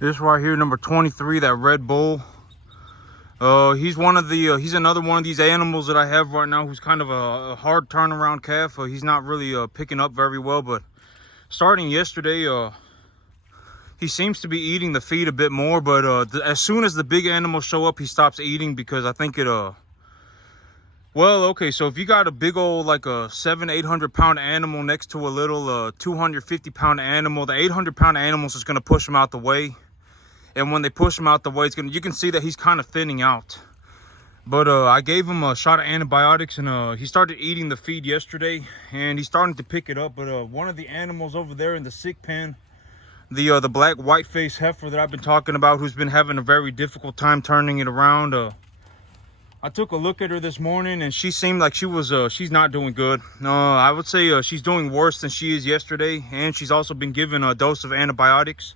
This right here, number 23, that Red Bull. He's another one of these animals that I have right now who's kind of a hard turnaround calf. He's not really picking up very well, but starting yesterday, he seems to be eating the feed a bit more, but as soon as the big animals show up, he stops eating because I think well, okay, so if you got a big old, like a 800 pound animal next to a little 250 pound animal, the 800 pound animals is going to push him out the way. And when they push him out the way, you can see that he's kind of thinning out. But I gave him a shot of antibiotics, and he started eating the feed yesterday, and he's starting to pick it up. But one of the animals over there in the sick pen, the black white-faced heifer that I've been talking about, who's been having a very difficult time turning it around, I took a look at her this morning, and she seemed like she's not doing good. I would say she's doing worse than she is yesterday, and she's also been given a dose of antibiotics.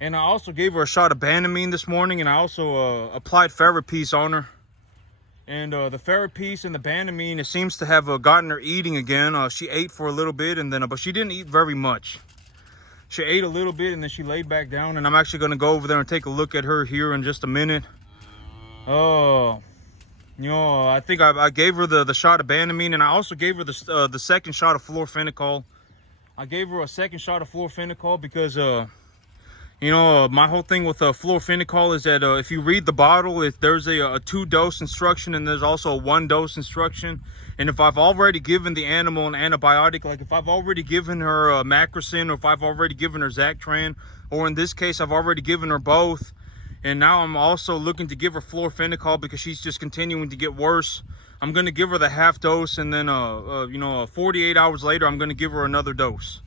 And I also gave her a shot of Banamine this morning, and I also applied Ferropeace on her. And the Ferropeace and the Banamine, it seems to have gotten her eating again. She ate for a little bit, and then but she didn't eat very much. She ate a little bit, and then she laid back down. And I'm actually going to go over there and take a look at her here in just a minute. I think I gave her the shot of Banamine, and I also gave her the second shot of fluorophenocal. I gave her a second shot of fluorophenocal because my whole thing with fluorophenocal is that if you read the bottle, there's a 2-dose instruction, and there's also a 1-dose instruction. And if I've already given the animal an antibiotic, like if I've already given her Macrocin, or if I've already given her Zactran, or in this case, I've already given her both, and now I'm also looking to give her fluorophenocal because she's just continuing to get worse, I'm going to give her the half dose, and then 48 hours later, I'm going to give her another dose.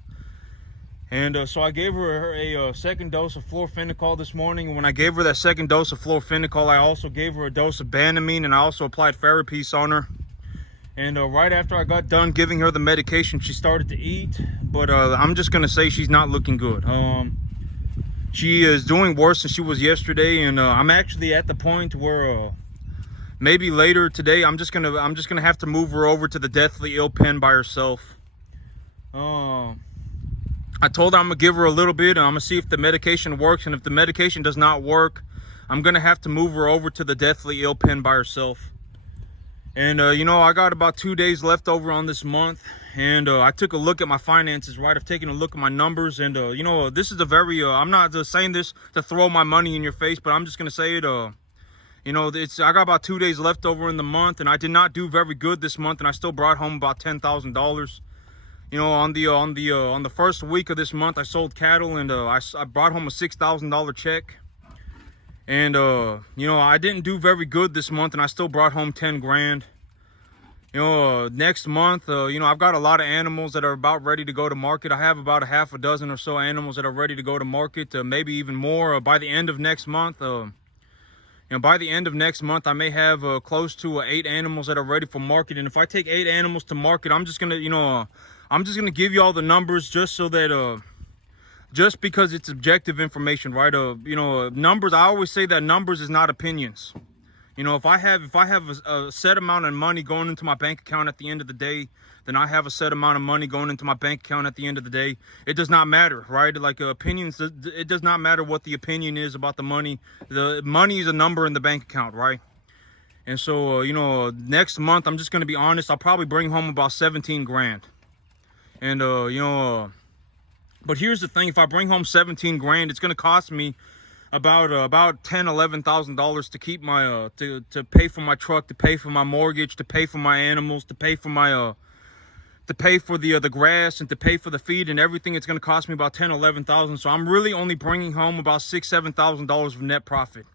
And so I gave her a second dose of fluorophenocal this morning. And when I gave her that second dose of fluorophenocal, I also gave her a dose of Banamine, and I also applied Ferropeace on her. And right after I got done giving her the medication, she started to eat. But I'm just going to say she's not looking good. She is doing worse than she was yesterday. And I'm actually at the point where maybe later today, I'm just gonna have to move her over to the deathly ill pen by herself. I told her I'm gonna give her a little bit, and I'm gonna see if the medication works, and if the medication does not work, I'm gonna have to move her over to the deathly ill pen by herself. And I got about 2 days left over on this month, and I took a look at my finances, right? I've taken a look at my numbers, and this is a very I'm not just saying this to throw my money in your face, but I'm just gonna say it. I got about 2 days left over in the month, and I did not do very good this month, and I still brought home about $10,000. On the first week of this month, I sold cattle, and I brought home a $6,000 check. And I didn't do very good this month, and I still brought home 10 grand. Next month, I've got a lot of animals that are about ready to go to market. I have about a half a dozen or so animals that are ready to go to market, maybe even more by the end of next month. By the end of next month, I may have close to 8 animals that are ready for market. And if I take 8 animals to market, I'm just gonna give you all the numbers just so that just because it's objective information, right? Numbers. I always say that numbers is not opinions. If I have a set amount of money going into my bank account at the end of the day, then I have a set amount of money going into my bank account at the end of the day. It does not matter, right? Like opinions, it does not matter what the opinion is about the money. The money is a number in the bank account, right? And so, next month, I'm just going to be honest, I'll probably bring home about 17 grand. And, but here's the thing, if I bring home 17 grand, it's going to cost me about $11,000 to keep my to pay for my truck, to pay for my mortgage, to pay for my animals, to pay for my to pay for the grass, and to pay for the feed and everything. It's going to cost me about $11,000. So I'm really only bringing home about $7,000 of net profit.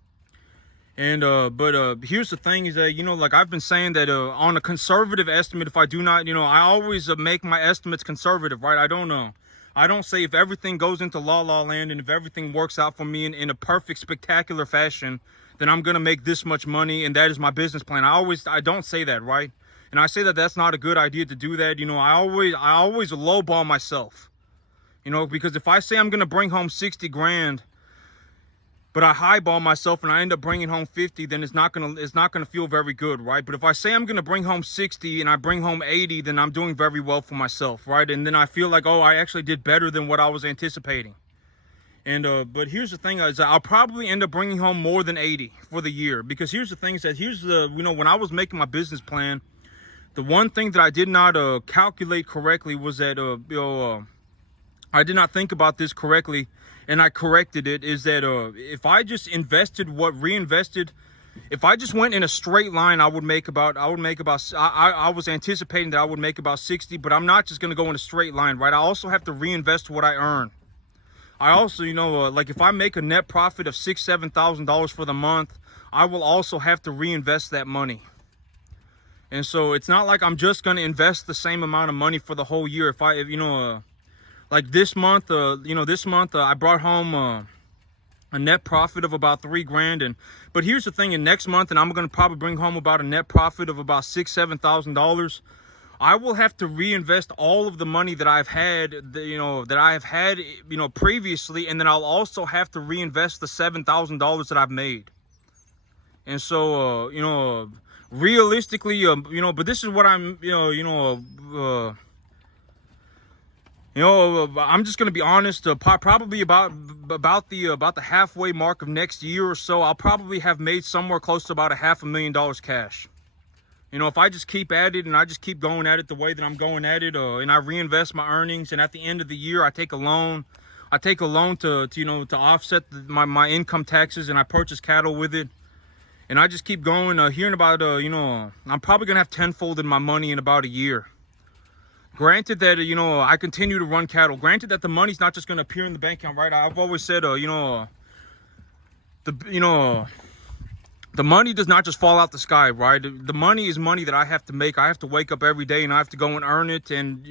And but here's the thing is that like I've been saying that on a conservative estimate, if I do not, I always make my estimates conservative, right? I don't say if everything goes into la land and if everything works out for me in a perfect, spectacular fashion, then I'm gonna make this much money and that is my business plan. I don't say that, right? And I say that that's not a good idea to do that. I always lowball myself, because if I say I'm gonna bring home 60 grand, but I highball myself and I end up bringing home 50, then it's not gonna feel very good, right? But if I say I'm gonna bring home 60 and I bring home 80, then I'm doing very well for myself, right? And then I feel like, oh, I actually did better than what I was anticipating. And but here's the thing, is I'll probably end up bringing home more than 80 for the year, because here's the thing, is that here's the, you know, when I was making my business plan, the one thing that I did not calculate correctly was that I did not think about this correctly, and I corrected it. Is that if I just reinvested, if I just went in a straight line, I was anticipating that I would make about 60, but I'm not just going to go in a straight line, right? I also have to reinvest what I earn. I also, you know, like if I make a net profit of $6,000-7,000 for the month, I will also have to reinvest that money. And so it's not like I'm just going to invest the same amount of money for the whole year. If you know, like this month, I brought home a net profit of about $3,000. But here's the thing, in next month, and I'm going to probably bring home about a net profit of about $6,000-7,000. I will have to reinvest all of the money that I've had, previously, and then I'll also have to reinvest the $7,000 that I've made. And so, realistically, but this is what I'm, I'm just gonna be honest. Probably about the halfway mark of next year or so, I'll probably have made somewhere close to about $500,000 cash. You know, if I just keep at it and I just keep going at it the way that I'm going at it, and I reinvest my earnings, and at the end of the year I take a loan. I take a loan to offset my income taxes, and I purchase cattle with it. And I just keep going, hearing about, I'm probably gonna have tenfold in my money in about a year. Granted that, I continue to run cattle. Granted that the money's not just gonna appear in the bank account, right? I've always said, the money does not just fall out the sky, right? The money is money that I have to make. I have to wake up every day and I have to go and earn it. And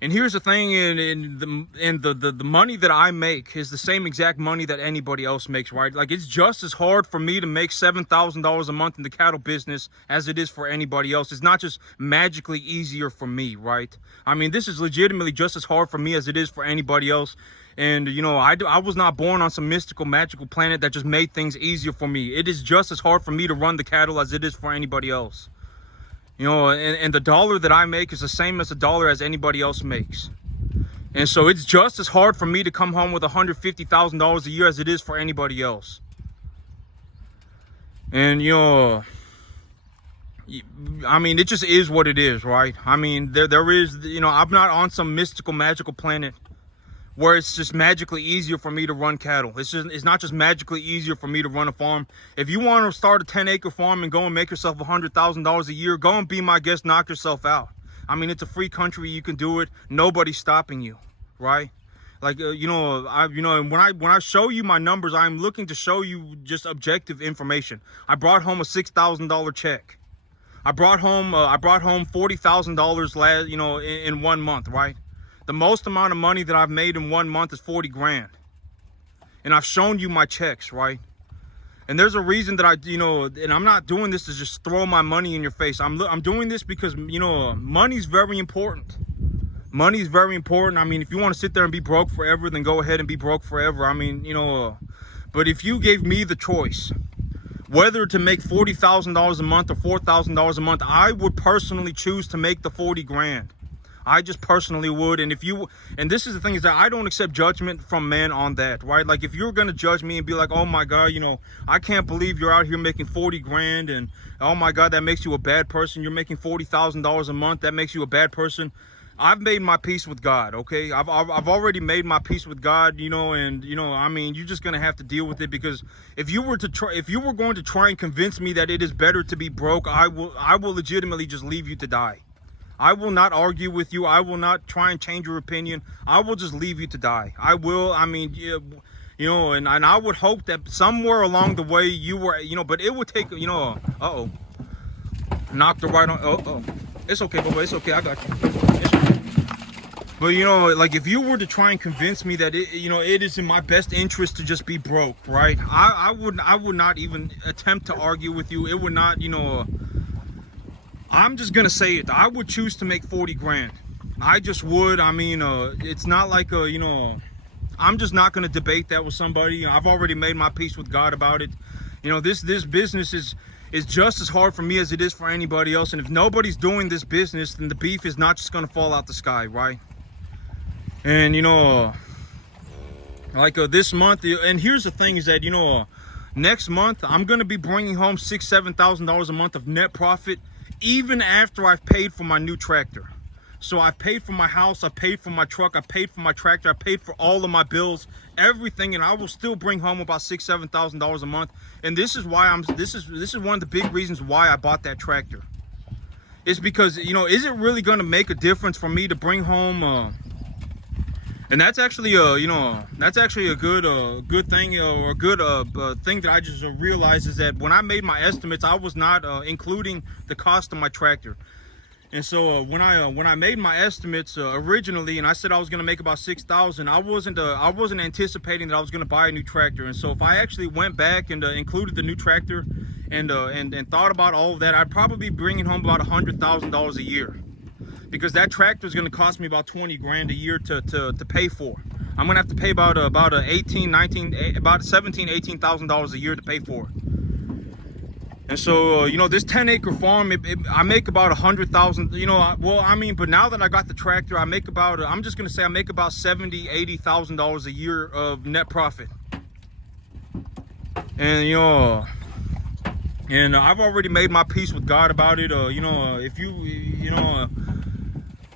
and here's the thing, the money that I make is the same exact money that anybody else makes, right? Like, it's just as hard for me to make $7,000 a month in the cattle business as it is for anybody else. It's not just magically easier for me, right? I mean, this is legitimately just as hard for me as it is for anybody else. And, I was not born on some mystical, magical planet that just made things easier for me. It is just as hard for me to run the cattle as it is for anybody else. And the dollar that I make is the same as the dollar as anybody else makes. And so it's just as hard for me to come home with $150,000 a year as it is for anybody else. And, I mean, it just is what it is, right? I mean, there is, I'm not on some mystical, magical planet where it's just magically easier for me to run cattle. It's not just magically easier for me to run a farm. If you want to start a 10-acre farm and go and make yourself $100,000 a year, go and be my guest, knock yourself out. I mean, it's a free country, you can do it. Nobody's stopping you, right? Like, when I show you my numbers, I'm looking to show you just objective information. I brought home a $6,000 check. I brought home $40,000 in 1 month, right? The most amount of money that I've made in 1 month is $40,000. And I've shown you my checks, right? And there's a reason that and I'm not doing this to just throw my money in your face. I'm doing this because, money's very important. Money's very important. I mean, if you want to sit there and be broke forever, then go ahead and be broke forever. I mean, but if you gave me the choice, whether to make $40,000 a month or $4,000 a month, I would personally choose to make the $40,000. I just personally would. And and this is the thing, is that I don't accept judgment from men on that, right? Like, if you're going to judge me and be like, oh my God, I can't believe you're out here making $40,000, and oh my God, that makes you a bad person. You're making $40,000 a month. That makes you a bad person. I've made my peace with God, okay? I've already made my peace with God, I mean, you're just going to have to deal with it, because if you were going to try and convince me that it is better to be broke, I will legitimately just leave you to die. I will not argue with you. I will not try and change your opinion. I will just leave you to die. I will. I mean, and I would hope that somewhere along the way you were, but it would take, uh-oh. Knocked her right on. Oh. It's okay, Bubba. It's okay. I got you. It's okay. But, like, if you were to try and convince me that, it is in my best interest to just be broke, right? I would not even attempt to argue with you. It would not, I'm just gonna say it. I would choose to make $40,000. I just would. I mean, it's not like I'm just not gonna debate that with somebody. I've already made my peace with God about it. This business is just as hard for me as it is for anybody else. And if nobody's doing this business, then the beef is not just gonna fall out the sky, right? And Like this month, and here's the thing is that, next month I'm going to be bringing home $6,000-7,000 a month of net profit, even after I've paid for my new tractor. So I paid for my house, I paid for my truck, I paid for my tractor, I paid for all of my bills, everything, and I will still bring home about $6,000-7,000 a month. And this is why this is one of the big reasons why I bought that tractor. It's because, is it really going to make a difference for me to bring home and that's actually that's actually a good thing, or a good thing that I just realized, is that when I made my estimates, I was not including the cost of my tractor. And so when I made my estimates originally, and I said I was going to make about $6,000, I wasn't anticipating that I was going to buy a new tractor. And so if I actually went back and included the new tractor and thought about all of that, I'd probably be bringing home about $100,000 a year, because that tractor is going to cost me about 20 grand a year to pay for. I'm going to have to pay about $18,000 a year to pay for it. And so, this 10-acre farm, I make about 100,000, but now that I got the tractor, I make about, I'm just going to say I make about $70,000-80,000 a year of net profit. And, and I've already made my peace with God about it.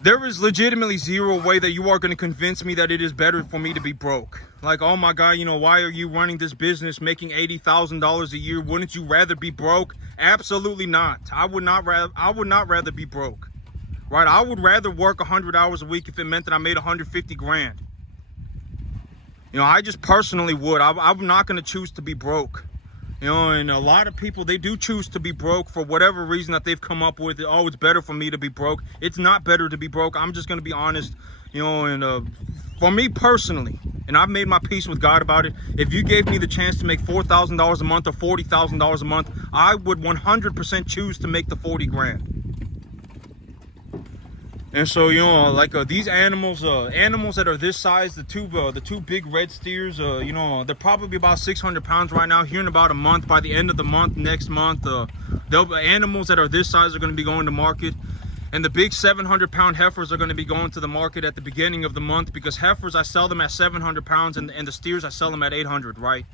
There is legitimately zero way that you are going to convince me that it is better for me to be broke. Like, oh my God, why are you running this business making $80,000 a year? Wouldn't you rather be broke? Absolutely not. I would not rather be broke. Right? I would rather work 100 hours a week if it meant that I made 150 grand. I just personally would. I'm not going to choose to be broke. And a lot of people, they do choose to be broke for whatever reason that they've come up with. Oh, it's better for me to be broke. It's not better to be broke. I'm just going to be honest, and for me personally, and I've made my peace with God about it, if you gave me the chance to make $4,000 a month or $40,000 a month, I would 100% choose to make the 40 grand. And so, these animals that are this size, the two big red steers, they're probably about 600 pounds right now. Here in about a month, by the end of the month, next month, animals that are this size are going to be going to market. And the big 700-pound heifers are going to be going to the market at the beginning of the month, because heifers, I sell them at 700 pounds, and the steers, I sell them at 800, right?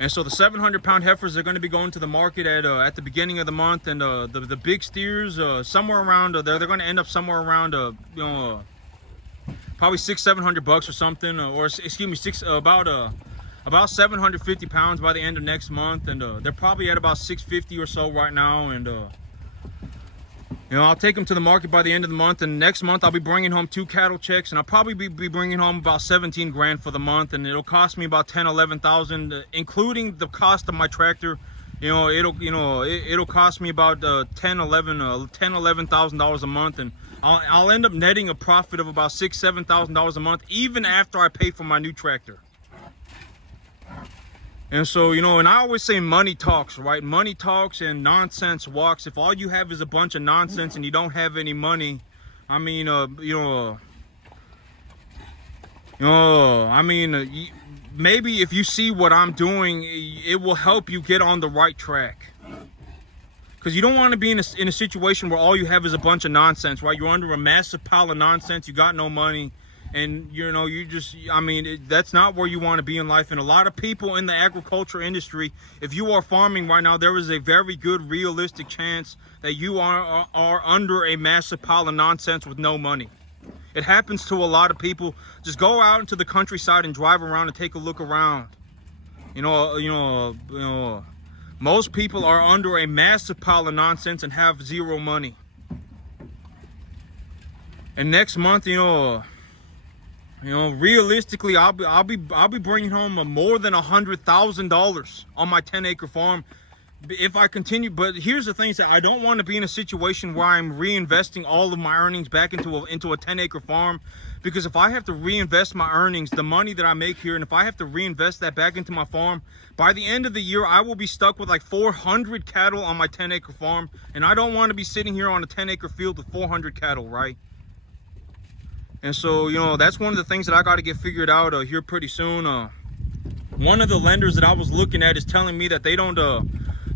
And so the 700-pound heifers are going to be going to the market at the beginning of the month, and the big steers somewhere around they're going to end up somewhere around probably $600-700 or something, or excuse me, about 750 pounds by the end of next month, and they're probably at about 650 or so right now, and I'll take them to the market by the end of the month, and next month I'll be bringing home 2 cattle checks, and I'll probably be bringing home about 17 grand for the month, and it'll cost me about 10-11,000, including the cost of my tractor. It'll cost me about $10-11,000 a month, and I'll end up netting a profit of about $6,000-7,000 a month, even after I pay for my new tractor. And so, and I always say money talks, right? Money talks and nonsense walks. If all you have is a bunch of nonsense and you don't have any money, maybe if you see what I'm doing, it will help you get on the right track. Because you don't want to be in a situation where all you have is a bunch of nonsense, right? You're under a massive pile of nonsense, you got no money, and that's not where you want to be in life. And a lot of people in the agriculture industry, if you are farming right now, there is a very good realistic chance that you are under a massive pile of nonsense with no money. It happens to a lot of people. Just go out into the countryside and drive around and take a look around. Most people are under a massive pile of nonsense and have zero money. And next month, realistically, I'll be bringing home more than $100,000 on my 10-acre farm if I continue. But here's the thing: is that I don't want to be in a situation where I'm reinvesting all of my earnings back into a 10-acre farm, because if I have to reinvest my earnings, the money that I make here, and if I have to reinvest that back into my farm, by the end of the year, I will be stuck with like 400 cattle on my 10-acre farm, and I don't want to be sitting here on a 10-acre field with 400 cattle, right? And so, that's one of the things that I got to get figured out here pretty soon. One of the lenders that I was looking at is telling me that they don't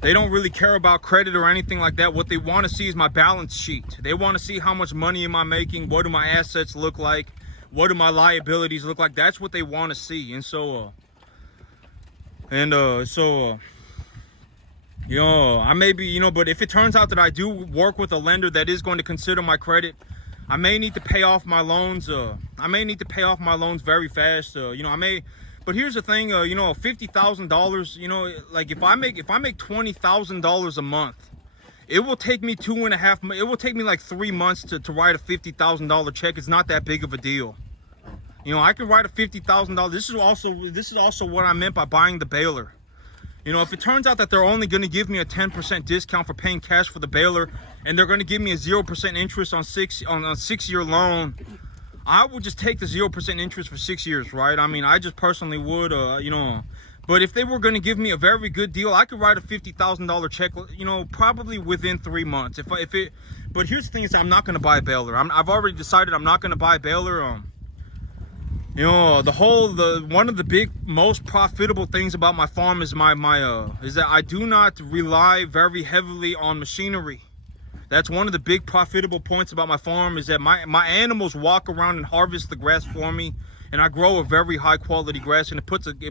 really care about credit or anything like that. What they want to see is my balance sheet. They want to see how much money am I making, what do my assets look like, what do my liabilities look like? That's what they want to see. And so you know, I may be, you know, but if it turns out that I do work with a lender that is going to consider my credit, I may need to pay off my loans. I may need to pay off my loans very fast. You know, I may. But here's the thing. You know, $50,000. You know, like if I make $20,000 a month, it will take me it will take me like 3 months to write a $50,000 check. It's not that big of a deal. You know, I can write a $50,000. This is also what I meant by buying the baler. You know, if it turns out that they're only going to give me a 10% discount for paying cash for the baler, and they're going to give me a 0% interest on a 6-year loan, I would just take the 0% interest for 6 years, right? I mean, I just personally would, you know. But if they were going to give me a very good deal, I could write a $50,000 check, you know, probably within 3 months. But here's the thing: is I'm not going to buy a baler. I've already decided I'm not going to buy a baler. You know, one of the big, most profitable things about my farm is is that I do not rely very heavily on machinery. That's one of the big profitable points about my farm, is that my animals walk around and harvest the grass for me, and I grow a very high quality grass, and it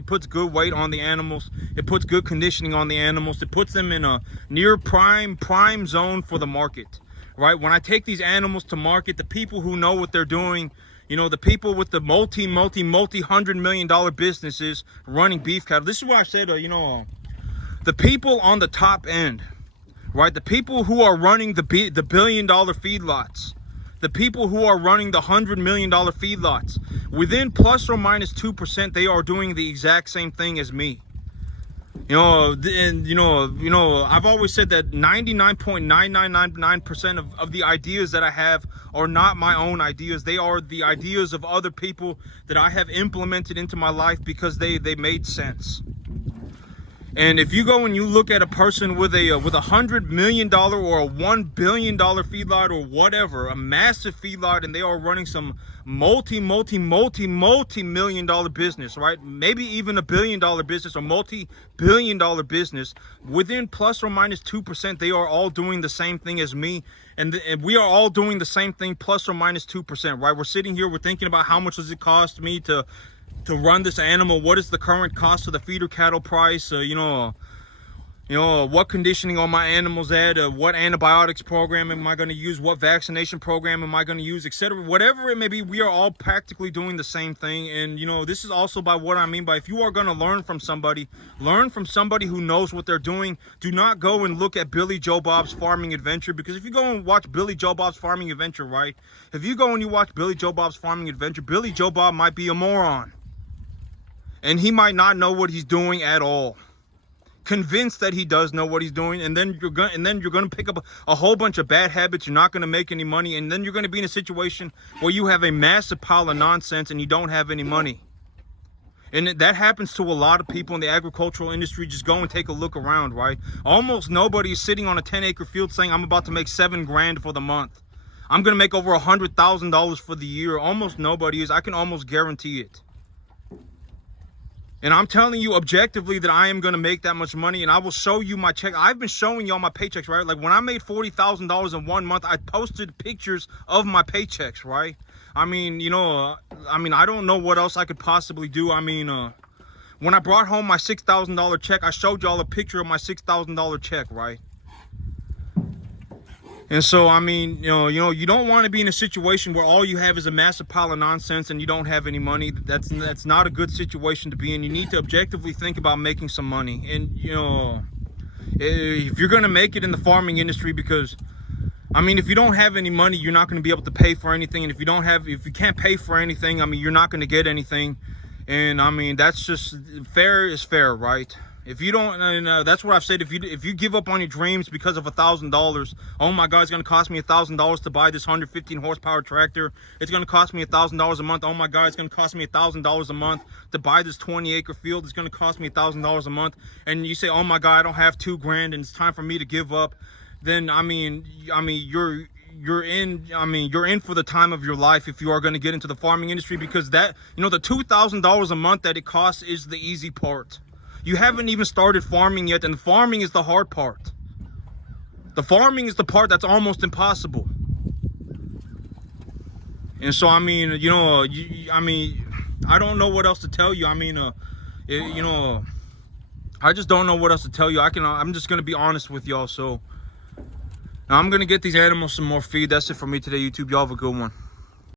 puts good weight on the animals. It puts good conditioning on the animals. It puts them in a near prime zone for the market, right? When I take these animals to market, the people who know what they're doing, you know, the people with the multi-$100 million businesses running beef cattle. This is what I said, you know, the people on the top end, right? The people who are running the $1 billion feedlots, the people who are running the $100 million feedlots, within plus or minus 2%, they are doing the exact same thing as me. You know, and you know, I've always said that 99.9999% of the ideas that I have are not my own ideas. They are the ideas of other people that I have implemented into my life because they made sense. And if you go and you look at a person with a $100 million or a $1 billion feedlot or whatever, a massive feedlot, and they are running some multi-million dollar business, right? Maybe even $1 billion business or multi-billion dollar business, within plus or minus 2%, they are all doing the same thing as me. And we are all doing the same thing plus or minus 2%, right? We're sitting here, we're thinking about how much does it cost me to run this animal? What is the current cost of the feeder cattle price? You know, what conditioning are my animals at? What antibiotics program am I going to use? What vaccination program am I going to use, etc. Whatever it may be, we are all practically doing the same thing. And you know, this is also by what I mean by, if you are going to learn from somebody who knows what they're doing. Do not go and look at Billy Joe Bob's Farming Adventure, because if you go and watch Billy Joe Bob's Farming Adventure, right? If you go and you watch Billy Joe Bob's Farming Adventure, Billy Joe Bob might be a moron. And he might not know what he's doing at all. Convinced that he does know what he's doing, and then you're gonna pick up a whole bunch of bad habits. You're not gonna make any money, and then you're gonna be in a situation where you have a massive pile of nonsense and you don't have any money. And that happens to a lot of people in the agricultural industry. Just go and take a look around, right? Almost nobody is sitting on a 10-acre field saying, I'm about to make $7 grand for the month. I'm gonna make over $100,000 for the year. Almost nobody is. I can almost guarantee it. And I'm telling you objectively that I am going to make that much money, and I will show you my check. I've been showing y'all my paychecks, right? Like when I made $40,000 in 1 month, I posted pictures of my paychecks, right? I mean, you know, I don't know what else I could possibly do. I mean, when I brought home my $6,000 check, I showed y'all a picture of my $6,000 check, right? And so, I mean, you know, you don't want to be in a situation where all you have is a massive pile of nonsense and you don't have any money. That's not a good situation to be in. You need to objectively think about making some money. And, you know, if you're going to make it in the farming industry, because, I mean, if you don't have any money, you're not going to be able to pay for anything. And if you can't pay for anything, I mean, you're not going to get anything. And, I mean, that's just, fair is fair, right? If you don't, that's what I've said. If you give up on your dreams because of $1,000, oh my God, it's going to cost me $1,000 to buy this 115 horsepower tractor. It's going to cost me $1,000 a month. Oh my God, it's going to cost me $1,000 a month to buy this 20-acre field. It's going to cost me $1,000 a month. And you say, oh my God, I don't have $2 grand and it's time for me to give up. Then you're in for the time of your life if you are going to get into the farming industry, because that, you know, the $2,000 a month that it costs is the easy part. You haven't even started farming yet, and the farming is the hard part. The farming is the part that's almost impossible. And so, I mean, you know, I mean, I don't know what else to tell you. I mean, you know, I just don't know what else to tell you. I'm just gonna be honest with y'all. So now I'm gonna get these animals some more feed. That's it for me today, YouTube. Y'all have a good one.